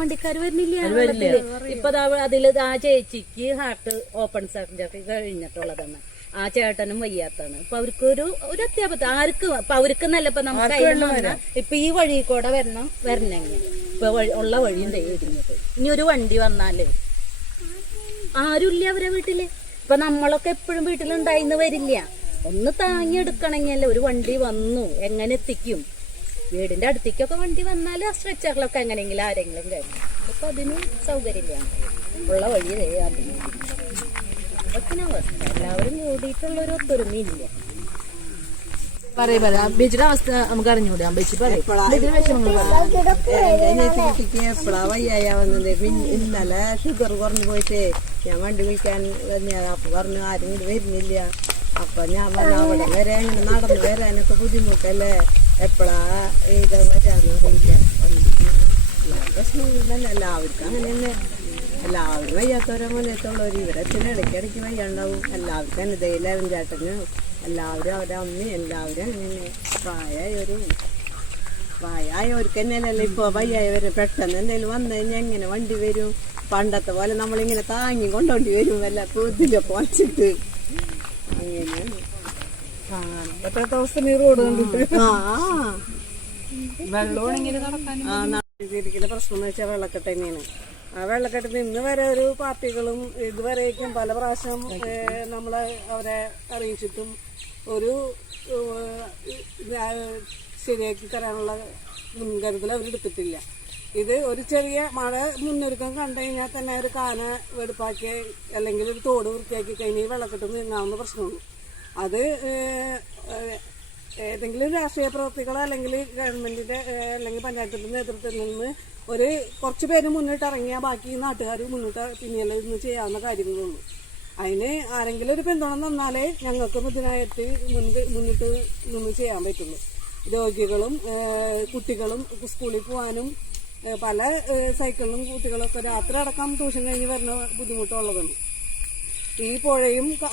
വണ്ടിക്കാര് വരുന്നില്ല. ഇപ്പൊ അതില് ആ ചേച്ചിക്ക് ഹാർട്ട് ഓപ്പൺ സർജറി കഴിഞ്ഞിട്ടുള്ളതാണ്. ആ ചേട്ടനും വയ്യാത്താണ്. ഇപ്പൊ അവർക്ക് ഒരു അത്യാപത്ത് ആർക്ക് ഇപ്പൊ അവർക്കെന്നല്ല ഇപ്പൊ നമുക്ക് ഇപ്പൊ ഈ വഴി കൂടെ വരണമെങ്കിൽ ഇപ്പൊ ഉള്ള വഴി ഇടിഞ്ഞത്. ഇനി ഒരു വണ്ടി വന്നാല് ആരുമില്ല അവരെ വീട്ടില്. ഇപ്പൊ നമ്മളൊക്കെ എപ്പോഴും വീട്ടിലുണ്ടായിന്ന് വരില്ല. ഒന്ന് താങ്ങിയെടുക്കണമെങ്കിൽ ഒരു വണ്ടി വന്നു എങ്ങനെ എത്തിക്കും? വീടിന്റെ അടുത്തേക്കൊക്കെ വണ്ടി വന്നാൽ ആ സ്ട്രെച്ചറിലൊക്കെ എങ്ങനെയെങ്കിലും ആരെങ്കിലും കഴിയും. ഇപ്പൊ അതിന് സൗകര്യമില്ല. ഉള്ള വഴി അതിന് അതൊക്കെ അവസ്ഥ. എല്ലാവരും കൂടിയിട്ടുള്ളൊരു ഒത്തൊരുമയില്ല. അമ്പേച്ചിയുടെ അവസ്ഥ നമുക്ക് അറിഞ്ഞൂടെ? അമ്പേച്ചി കുട്ടിക്ക് എപ്പോഴാ വയ്യായ വന്നത്? ഇന്നലെ ഷുഗർ കുറഞ്ഞു പോയിട്ട് ഞാൻ വണ്ടി വിളിക്കാൻ അപ്പൊ പറഞ്ഞു ആരും ഇങ്ങോട്ട് വരുന്നില്ല. അപ്പൊ ഞാൻ പറഞ്ഞു അവിടെ വരെ അങ്ങനെ നടന്നു വരാനൊക്കെ ബുദ്ധിമുട്ടല്ലേ, എപ്പോഴാ ഇത് വരാന്ന് അറിയില്ല. എല്ലാ പ്രശ്നമൊന്നുമില്ല, എല്ലാവർക്കും അങ്ങനെ തന്നെ. എല്ലാവരും വയ്യാത്തവരെ മുന്നേറ്റുള്ളവർ ഇവരച്ഛനും ഇടയ്ക്കിടയ്ക്ക് വയ്യാണ്ടാവും. എല്ലാവർക്കും അനുദയിലും ചേട്ടനും എല്ലാവരും അവരെ അമ്മയും എല്ലാവരും അങ്ങനെ പ്രായമായവർക്ക് തന്നെയല്ലേ ഇപ്പൊ വയ്യായവര്. പെട്ടെന്ന് എന്തെങ്കിലും വന്നു കഴിഞ്ഞാൽ എങ്ങനെ വണ്ടി വരും? പണ്ടത്തെ പോലെ നമ്മളിങ്ങനെ താങ്ങി കൊണ്ടോണ്ടി വരും വല്ല പൂത്തിലൊക്കെ വച്ചിട്ട്. അങ്ങനെയാണ് പ്രശ്നം എന്ന് വെച്ചാൽ വെള്ളക്കെട്ട് തന്നെയാണ്. ആ വെള്ളക്കെട്ടിൽ ഇന്ന് വരെ ഒരു പാർട്ടികളും ഇതുവരേക്കും പല പ്രാവശ്യം നമ്മളെ അവരെ അറിയിച്ചിട്ടും ഒരു ശരിയാക്കി തരാനുള്ള മുൻകരുതൽ അവരെടുത്തിട്ടില്ല. ഇത് ഒരു ചെറിയ മഴ മുന്നൊരുക്കം കണ്ടു കഴിഞ്ഞാൽ തന്നെ ഒരു കാന വെടുപ്പാക്കി അല്ലെങ്കിൽ ഒരു തോട് വൃത്തിയാക്കി കഴിഞ്ഞാൽ ഈ വെള്ളക്കെട്ട് നീങ്ങാവുന്ന പ്രശ്നമുള്ളൂ. അത് ഏതെങ്കിലും രാഷ്ട്രീയ പ്രവർത്തികളോ അല്ലെങ്കിൽ ഗവൺമെന്റിന്റെ അല്ലെങ്കിൽ പഞ്ചായത്തിന്റെ നേതൃത്വത്തിൽ നിന്ന് ഒരു കുറച്ച് പേര് മുന്നിട്ട് ഇറങ്ങിയാൽ ബാക്കി നാട്ടുകാർ മുന്നിട്ട് പിന്നെയല്ല ഇന്ന് ചെയ്യാവുന്ന കാര്യങ്ങളുള്ളൂ. അതിന് ആരെങ്കിലും ഒരു പിന്തുണ തന്നാലേ ഞങ്ങൾക്കും ഇതിനായിട്ട് മുന്നിട്ട് നിന്ന് ചെയ്യാൻ പറ്റുള്ളൂ. രോഗികളും കുട്ടികളും സ്കൂളിൽ പോകാനും പല സൈക്കിളിലും കുട്ടികളൊക്കെ രാത്രി അടക്കം ട്യൂഷൻ കഴിഞ്ഞ് വരുന്ന ബുദ്ധിമുട്ടുള്ളതാണ്. ഈ പുഴയും